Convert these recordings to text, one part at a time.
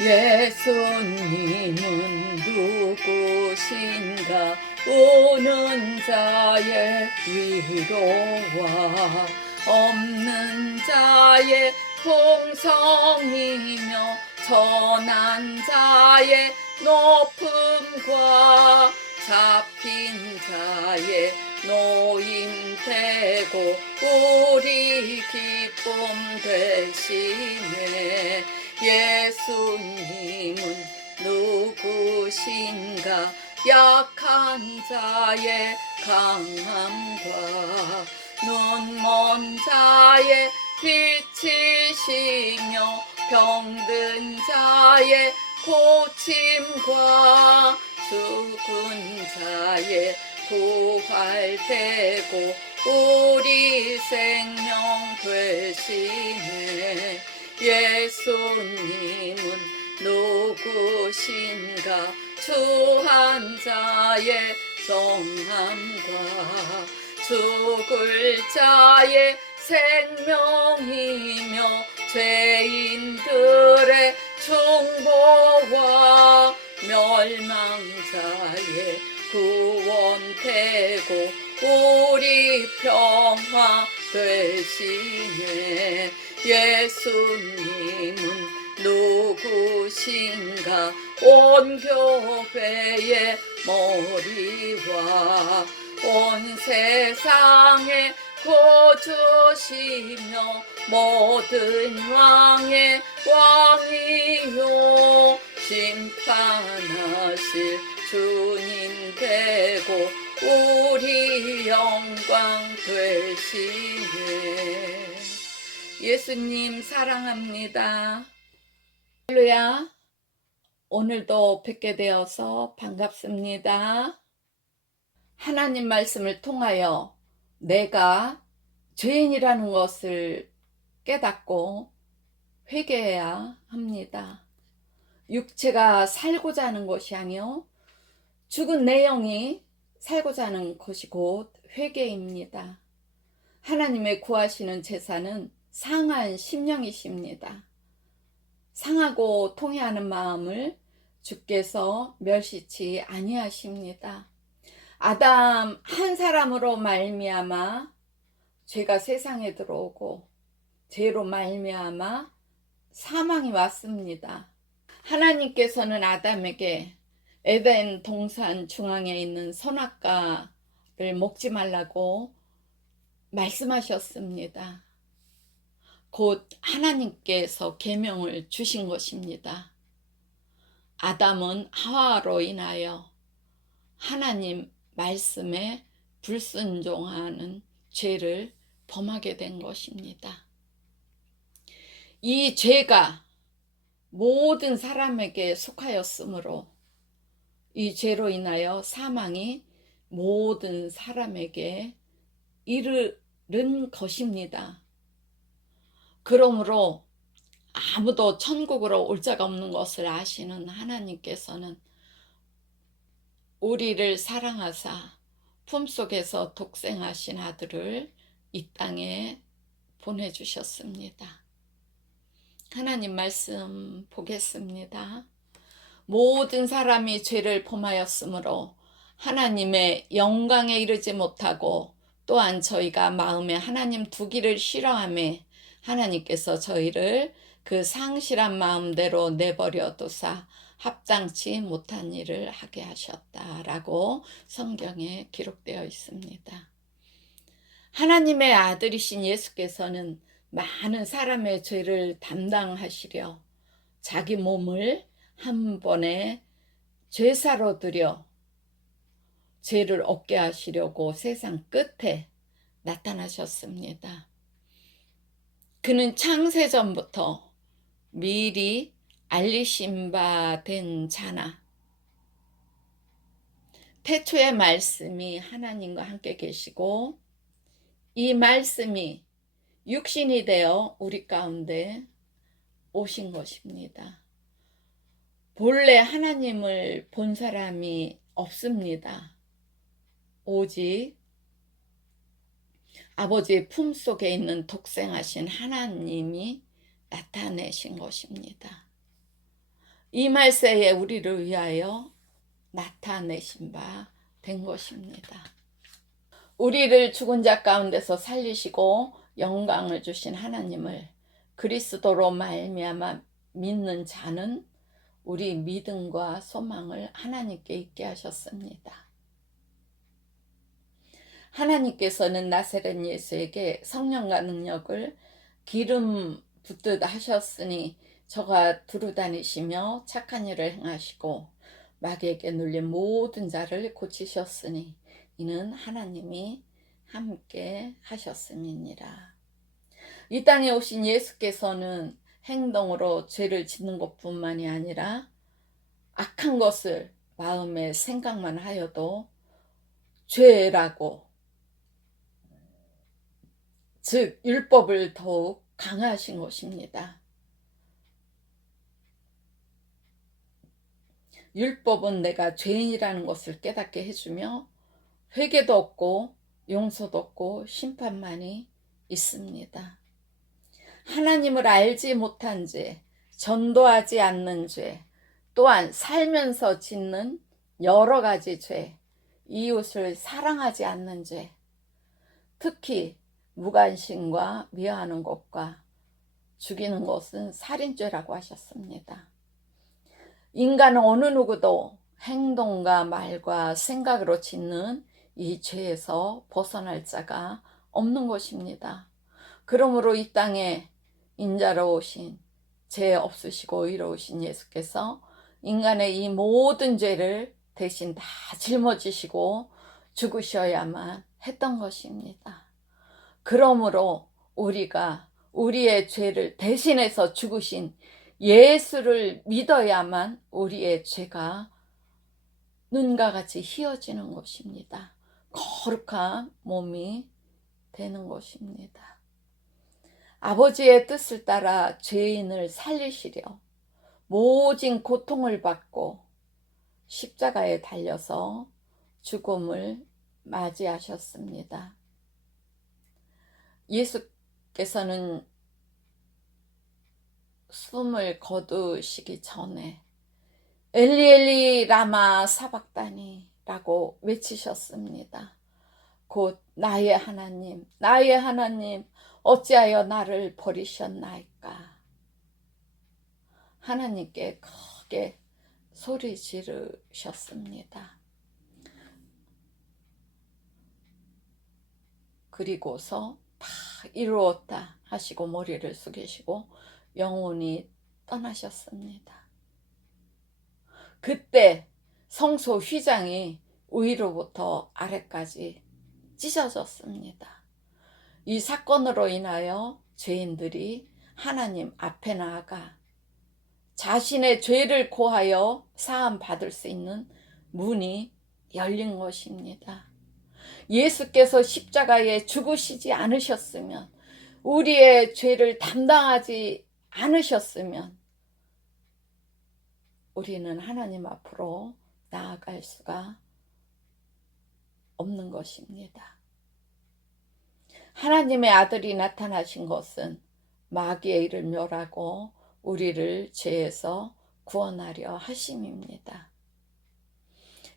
예수님은 누구신가? 우는 자의 위로와 없는 자의 풍성이며 선한 자의 높음과 잡힌 자의 노임 되고 우리 기쁨 되시네. 예수님은 누구신가? 약한 자의 강함과 눈먼 자의 빛이시며 병든 자의 고침과 죽은 자의 부활되고 우리 생명 되시네. 예수님은 누구신가? 추한 자의 성함과 죽을 자의 생명이며 죄인들의 중보와 멸망자의 구원되고 우리 평화 되시네. 예수님은 누구신가? 온 교회의 머리와 온 세상의 구주시며 모든 왕의 왕이요 심판하실 주님 되고 우리 영광 되시네. 예수님 사랑합니다. 할렐루야. 오늘도 뵙게 되어서 반갑습니다. 하나님 말씀을 통하여 내가 죄인이라는 것을 깨닫고 회개해야 합니다. 육체가 살고자 하는 것이 아니요 죽은 내 영이 살고자 하는 것이 곧 회개입니다. 하나님의 구하시는 제사는 상한 심령이십니다. 상하고 통회하는 마음을 주께서 멸시치 아니하십니다. 아담 한 사람으로 말미암아 죄가 세상에 들어오고 죄로 말미암아 사망이 왔습니다. 하나님께서는 아담에게 에덴 동산 중앙에 있는 선악과를 먹지 말라고 말씀하셨습니다. 곧 하나님께서 계명을 주신 것입니다. 아담은 하와로 인하여 하나님 말씀에 불순종하는 죄를 범하게 된 것입니다. 이 죄가 모든 사람에게 속하였으므로 이 죄로 인하여 사망이 모든 사람에게 이르는 것입니다. 그러므로 아무도 천국으로 올 자가 없는 것을 아시는 하나님께서는 우리를 사랑하사 품속에서 독생하신 아들을 이 땅에 보내주셨습니다. 하나님 말씀 보겠습니다. 모든 사람이 죄를 범하였으므로 하나님의 영광에 이르지 못하고 또한 저희가 마음에 하나님 두기를 싫어하며 하나님께서 저희를 그 상실한 마음대로 내버려 두사 합당치 못한 일을 하게 하셨다라고 성경에 기록되어 있습니다. 하나님의 아들이신 예수께서는 많은 사람의 죄를 담당하시려 자기 몸을 한 번에 죄사로 드려 죄를 없게 하시려고 세상 끝에 나타나셨습니다. 그는 창세전부터 미리 알리신 바 된 자나 태초의 말씀이 하나님과 함께 계시고 이 말씀이 육신이 되어 우리 가운데 오신 것입니다. 본래 하나님을 본 사람이 없습니다. 오직 아버지의 품속에 있는 독생하신 하나님이 나타내신 것입니다. 이 말세에 우리를 위하여 나타내신 바 된 것입니다. 우리를 죽은 자 가운데서 살리시고 영광을 주신 하나님을 그리스도로 말미암아 믿는 자는 우리 믿음과 소망을 하나님께 있게 하셨습니다. 하나님께서는 나사렛 예수에게 성령과 능력을 기름 붓듯 하셨으니 저가 두루다니시며 착한 일을 행하시고 마귀에게 눌린 모든 자를 고치셨으니 이는 하나님이 함께 하셨음이니라. 이 땅에 오신 예수께서는 행동으로 죄를 짓는 것뿐만이 아니라 악한 것을 마음에 생각만 하여도 죄라고, 즉 율법을 더욱 강화하신 것입니다. 율법은 내가 죄인이라는 것을 깨닫게 해주며 회개도 없고 용서도 없고 심판만이 있습니다. 하나님을 알지 못한 죄, 전도하지 않는 죄, 또한 살면서 짓는 여러 가지 죄, 이웃을 사랑하지 않는 죄, 특히 무관심과 미워하는 것과 죽이는 것은 살인죄라고 하셨습니다. 인간은 어느 누구도 행동과 말과 생각으로 짓는 이 죄에서 벗어날 자가 없는 것입니다. 그러므로 이 땅에 인자로 오신 죄 없으시고 의로우신 예수께서 인간의 이 모든 죄를 대신 다 짊어지시고 죽으셔야만 했던 것입니다. 그러므로 우리가 우리의 죄를 대신해서 죽으신 예수를 믿어야만 우리의 죄가 눈과 같이 희어지는 것입니다. 거룩한 몸이 되는 것입니다. 아버지의 뜻을 따라 죄인을 살리시려 모진 고통을 받고 십자가에 달려서 죽음을 맞이하셨습니다. 예수께서는 숨을 거두시기 전에 엘리 엘리 라마 사박다니 라고 외치셨습니다. 곧 나의 하나님, 나의 하나님, 어찌하여 나를 버리셨나이까. 하나님께 크게 소리 지르셨습니다. 그리고서 다 이루었다 하시고 머리를 숙이시고 영원히 떠나셨습니다. 그때 성소 휘장이 위로부터 아래까지 찢어졌습니다. 이 사건으로 인하여 죄인들이 하나님 앞에 나아가 자신의 죄를 고하여 사함 받을 수 있는 문이 열린 것입니다. 예수께서 십자가에 죽으시지 않으셨으면, 우리의 죄를 담당하지 않으셨으면 우리는 하나님 앞으로 나아갈 수가 없는 것입니다. 하나님의 아들이 나타나신 것은 마귀의 일을 멸하고 우리를 죄에서 구원하려 하심입니다.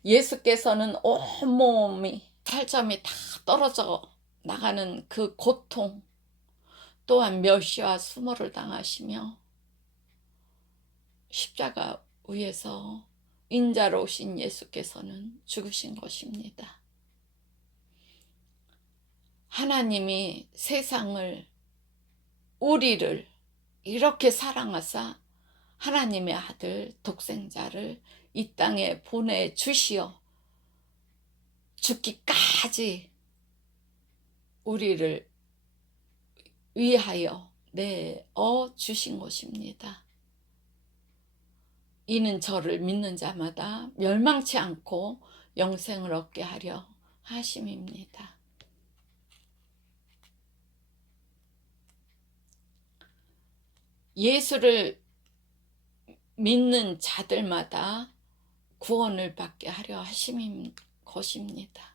예수께서는 온몸이 살점이 다 떨어져 나가는 그 고통, 또한 멸시와 수모를 당하시며 십자가 위에서 인자로 오신 예수께서는 죽으신 것입니다. 하나님이 세상을, 우리를 이렇게 사랑하사 하나님의 아들 독생자를 이 땅에 보내주시어 죽기까지 우리를 위하여 내어 주신 것입니다. 이는 저를 믿는 자마다 멸망치 않고 영생을 얻게 하려 하심입니다. 예수를 믿는 자들마다 구원을 받게 하려 하심인 것입니다.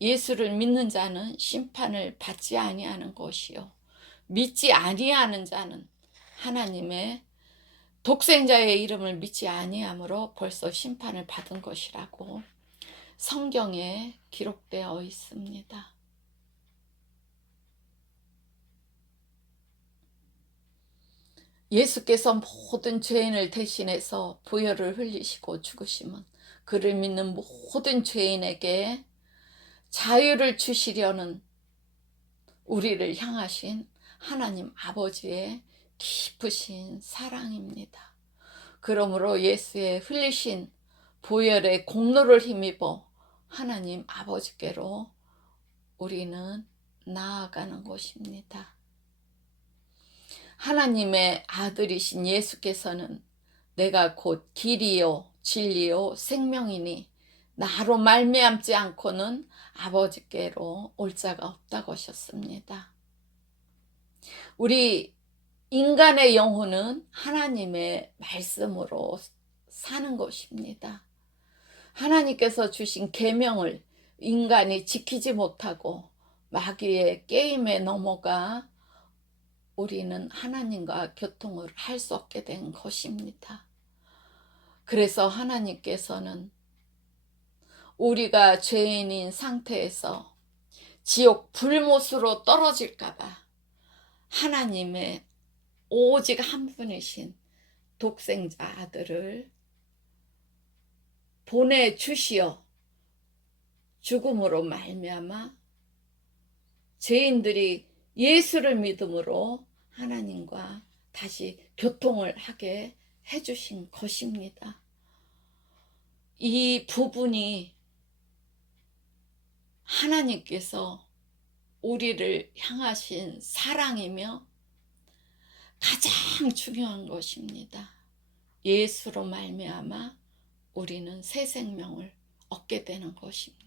예수를 믿는 자는 심판을 받지 아니하는 것이요, 믿지 아니하는 자는 하나님의 독생자의 이름을 믿지 아니함으로 벌써 심판을 받은 것이라고 성경에 기록되어 있습니다. 예수께서 모든 죄인을 대신해서 보혈을 흘리시고 죽으심은 그를 믿는 모든 죄인에게 자유를 주시려는 우리를 향하신 하나님 아버지의 깊으신 사랑입니다. 그러므로 예수의 흘리신 보혈의 공로를 힘입어 하나님 아버지께로 우리는 나아가는 것입니다. 하나님의 아들이신 예수께서는 내가 곧 길이요 진리요 생명이니 나로 말미암지 않고는 아버지께로 올 자가 없다고 하셨습니다. 우리 인간의 영혼은 하나님의 말씀으로 사는 것입니다. 하나님께서 주신 계명을 인간이 지키지 못하고 마귀의 게임에 넘어가 우리는 하나님과 교통을 할 수 없게 된 것입니다. 그래서 하나님께서는 우리가 죄인인 상태에서 지옥 불못으로 떨어질까 봐 하나님의 오직 한 분이신 독생자 아들을 보내주시어 죽음으로 말미암아 죄인들이 예수를 믿음으로 하나님과 다시 교통을 하게 해주신 것입니다. 이 부분이 하나님께서 우리를 향하신 사랑이며 가장 중요한 것입니다. 예수로 말미암아 우리는 새 생명을 얻게 되는 것입니다.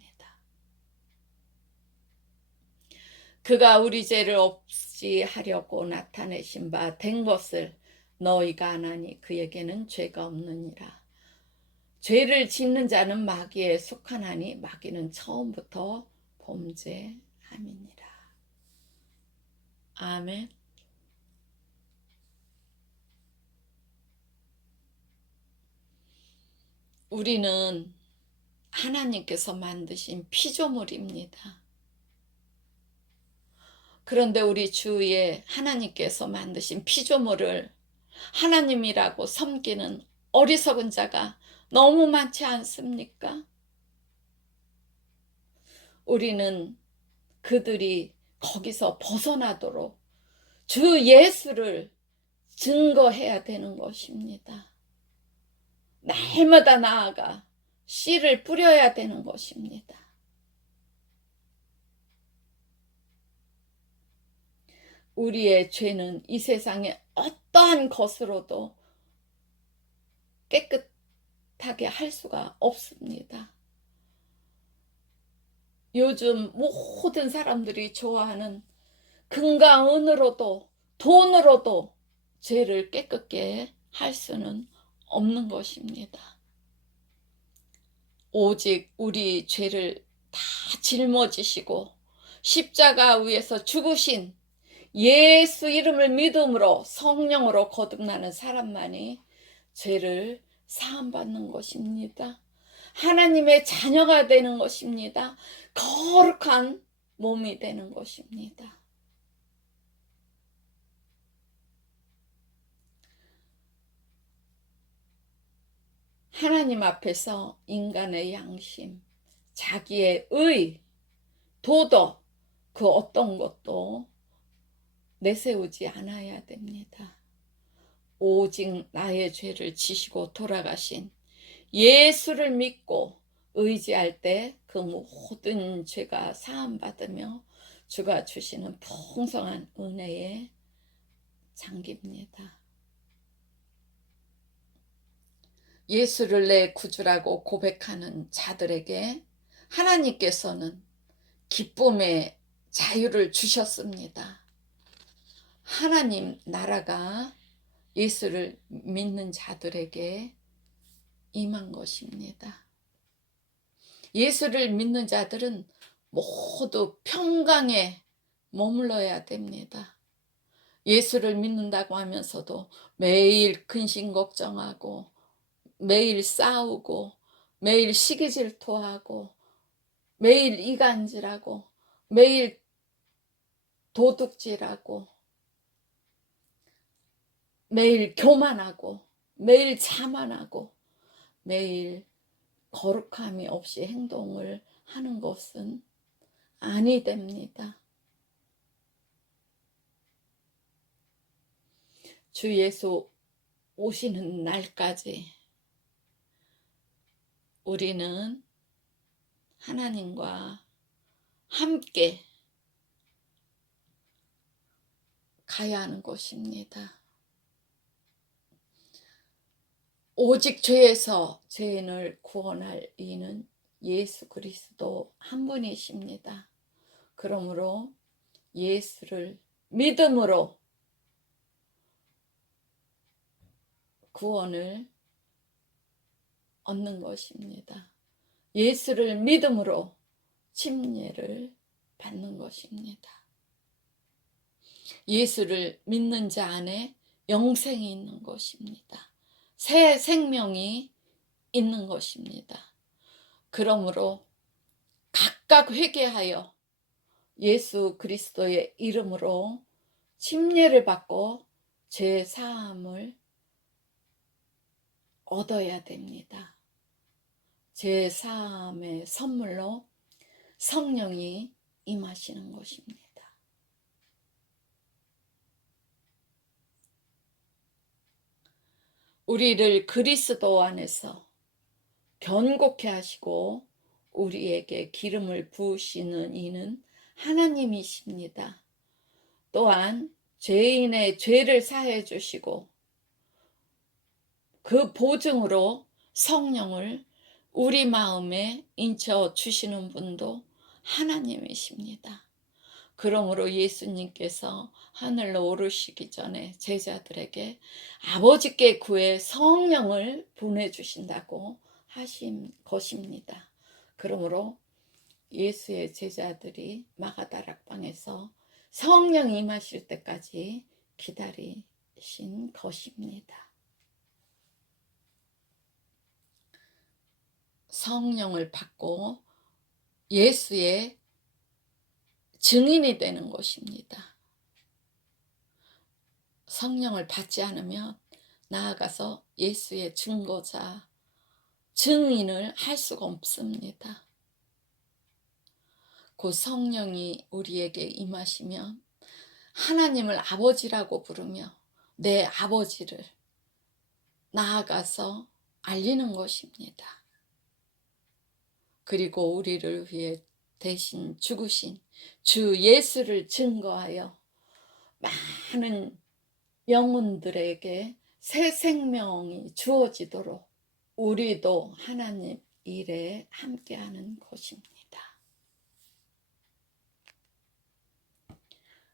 그가 우리 죄를 없이 하려고 나타내신 바 된 것을 너희가 아나니 그에게는 죄가 없느니라. 죄를 짓는 자는 마귀에 속하나니 마귀는 처음부터 범죄함이니라. 아멘. 우리는 하나님께서 만드신 피조물입니다. 그런데 우리 주위에 하나님께서 만드신 피조물을 하나님이라고 섬기는 어리석은 자가 너무 많지 않습니까? 우리는 그들이 거기서 벗어나도록 주 예수를 증거해야 되는 것입니다. 날마다 나아가 씨를 뿌려야 되는 것입니다. 우리의 죄는 이 세상의 어떠한 것으로도 깨끗하게 할 수가 없습니다. 요즘 모든 사람들이 좋아하는 금과 은으로도 돈으로도 죄를 깨끗게 할 수는 없는 것입니다. 오직 우리 죄를 다 짊어지시고 십자가 위에서 죽으신 예수 이름을 믿음으로 성령으로 거듭나는 사람만이 죄를 사함받는 것입니다. 하나님의 자녀가 되는 것입니다. 거룩한 몸이 되는 것입니다. 하나님 앞에서 인간의 양심, 자기의 의, 도덕, 그 어떤 것도 내세우지 않아야 됩니다. 오직 나의 죄를 지시고 돌아가신 예수를 믿고 의지할 때 그 모든 죄가 사함받으며 주가 주시는 풍성한 은혜의 장기입니다. 예수를 내 구주라고 고백하는 자들에게 하나님께서는 기쁨의 자유를 주셨습니다. 하나님 나라가 예수를 믿는 자들에게 임한 것입니다. 예수를 믿는 자들은 모두 평강에 머물러야 됩니다. 예수를 믿는다고 하면서도 매일 근심 걱정하고 매일 싸우고 매일 시기 질투하고 매일 이간질하고 매일 도둑질하고 매일 교만하고 매일 자만하고 매일 거룩함이 없이 행동을 하는 것은 아니 됩니다. 주 예수 오시는 날까지 우리는 하나님과 함께 가야 하는 것입니다. 오직 죄에서 죄인을 구원할 이는 예수 그리스도 한 분이십니다. 그러므로 예수를 믿음으로 구원을 얻는 것입니다. 예수를 믿음으로 침례를 받는 것입니다. 예수를 믿는 자 안에 영생이 있는 것입니다. 새 생명이 있는 것입니다. 그러므로 각각 회개하여 예수 그리스도의 이름으로 침례를 받고 죄 사함을 얻어야 됩니다. 죄 사함의 선물로 성령이 임하시는 것입니다. 우리를 그리스도 안에서 견고케 하시고 우리에게 기름을 부으시는 이는 하나님이십니다. 또한 죄인의 죄를 사해 주시고 그 보증으로 성령을 우리 마음에 인쳐 주시는 분도 하나님이십니다. 그러므로 예수님께서 하늘로 오르시기 전에 제자들에게 아버지께 구해 성령을 보내주신다고 하신 것입니다. 그러므로 예수의 제자들이 마가다락방에서 성령 임하실 때까지 기다리신 것입니다. 성령을 받고 예수의 증인이 되는 것입니다. 성령을 받지 않으면 나아가서 예수의 증거자, 증인을 할 수가 없습니다. 그 성령이 우리에게 임하시면 하나님을 아버지라고 부르며 내 아버지를 나아가서 알리는 것입니다. 그리고 우리를 위해 대신 죽으신 주 예수를 증거하여 많은 영혼들에게 새 생명이 주어지도록 우리도 하나님 일에 함께하는 것입니다.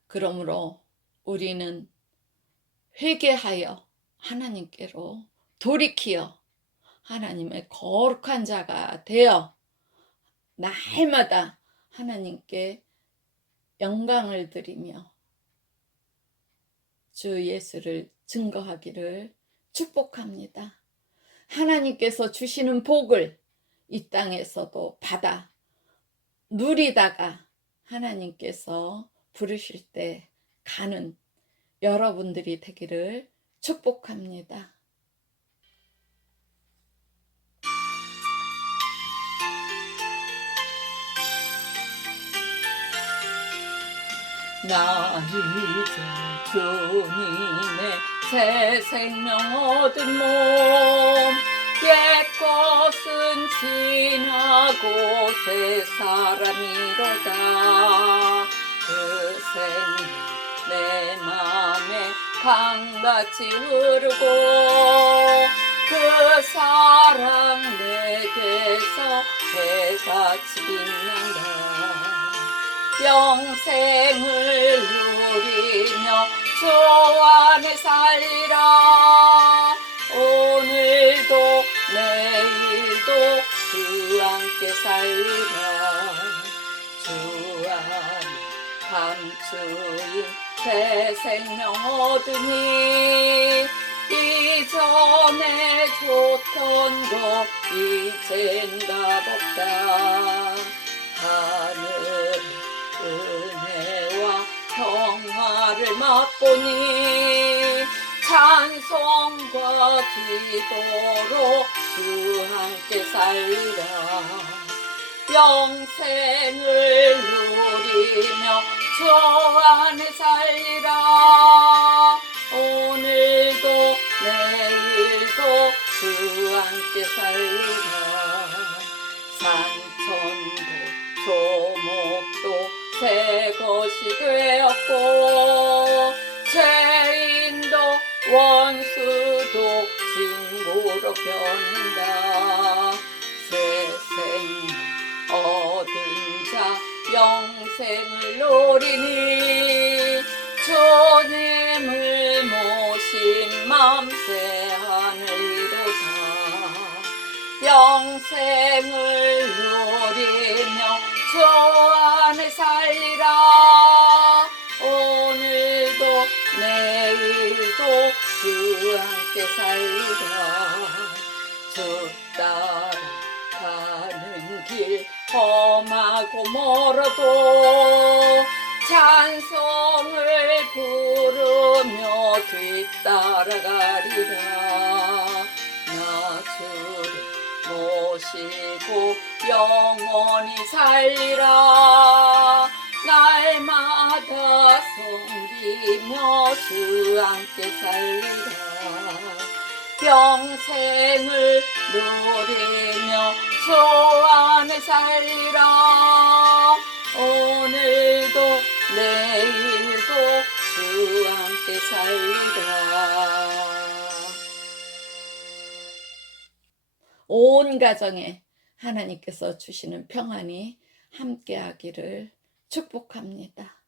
그러므로 우리는 회개하여 하나님께로 돌이키어 하나님의 거룩한 자가 되어 날마다 하나님께 영광을 드리며 주 예수를 증거하기를 축복합니다. 하나님께서 주시는 복을 이 땅에서도 받아 누리다가 하나님께서 부르실 때 가는 여러분들이 되기를 축복합니다. 나 이제 주님의 새 생명 얻은 몸 옛 것은 지나고 새 사람이로다 그 생명 내 맘에 강같이 흐르고 그 사랑 내게서 해같이 빛난다 영생을 누리며 주 안에 살리라 오늘도 내일도 주 함께 살리라 주 안에 감추인 새 생명 얻으니 이전에 좋던 거 이젠 값없다. 하늘 은혜와 평화를 맛보니 찬송과 기도로 주 함께 살리라. 영생을 누리며 주 안에 살리라. 오늘도 내일도 주 함께 살리라. 산천도 조목도 새 것이 되었고 죄인도 원수도 친구로 변한다. 새 생명 얻은 자 영생을 노리니 주님을 모신 맘새 하늘이로다. 영생을 누리며 주 안에 살리라. 오늘도 내일도 주 함께 살리라. 주 따라 가는 길 험하고 멀어도 찬송을 부르며 뒤따라가리라. 나 주를 모시고 영원히 살리라. 날마다 섬기며 주 함께 살리라. 영생을 누리며 주 안에 살리라. 오늘도 내일도 주 함께 살리라. 온 가정에 하나님께서 주시는 평안이 함께하기를 축복합니다.